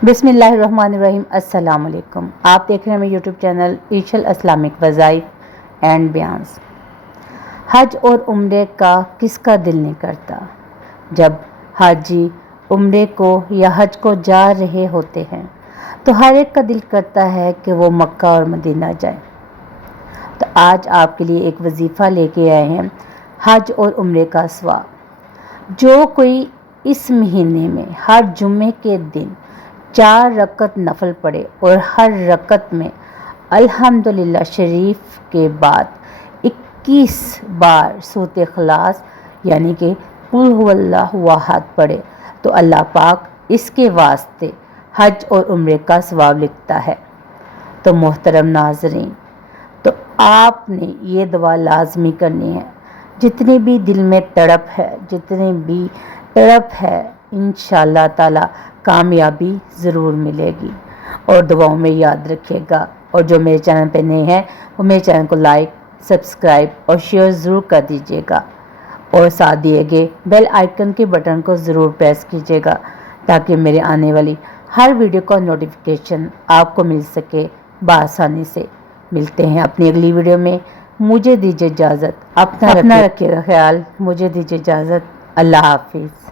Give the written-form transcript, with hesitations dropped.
बिस्मिल्लाहिर्रहमानिर्रहीम। अस्सलाम वालेकुम। आप देख रहे हैं मेरे यूट्यूब चैनल ईशल इस्लामिक वज़ाइफ एंड बयान्स। हज और उम्रे का किसका दिल नहीं करता। जब हाजी उम्रे को या हज को जा रहे होते हैं तो हर एक का दिल करता है कि वो मक्का और मदीना जाए। तो आज आपके लिए एक वजीफ़ा लेके आए हैं, हज और उम्रे का सवाब। जो कोई इस महीने में हर जुम्मे के दिन 4 रकत नफल पढ़े और हर रकत में अल्हम्दुलिल्लाह शरीफ के बाद 21 बार सूरत इखलास यानी कि कुल हुवल्लाहु अहद पढ़े तो अल्लाह पाक इसके वास्ते हज और उम्रे का सवाब लिखता है। तो मोहतरम नाज़रीन, तो आपने ये दुआ लाजमी करनी है। जितनी भी दिल में तड़प है इंशाअल्लाह ताला कामयाबी ज़रूर मिलेगी। और दुआओं में याद रखिएगा। और जो मेरे चैनल पे नए हैं वो मेरे चैनल को लाइक, सब्सक्राइब और शेयर ज़रूर कर दीजिएगा। और साथ दिए गए बेल आइकन के बटन को ज़रूर प्रेस कीजिएगा ताकि मेरे आने वाली हर वीडियो का नोटिफिकेशन आपको मिल सके बआसानी से। मिलते हैं अपनी अगली वीडियो में। मुझे दीजिए इजाज़त। अपना रखिएगा ख्याल। मुझे दीजिए इजाज़त। अल्लाह हाफिज़।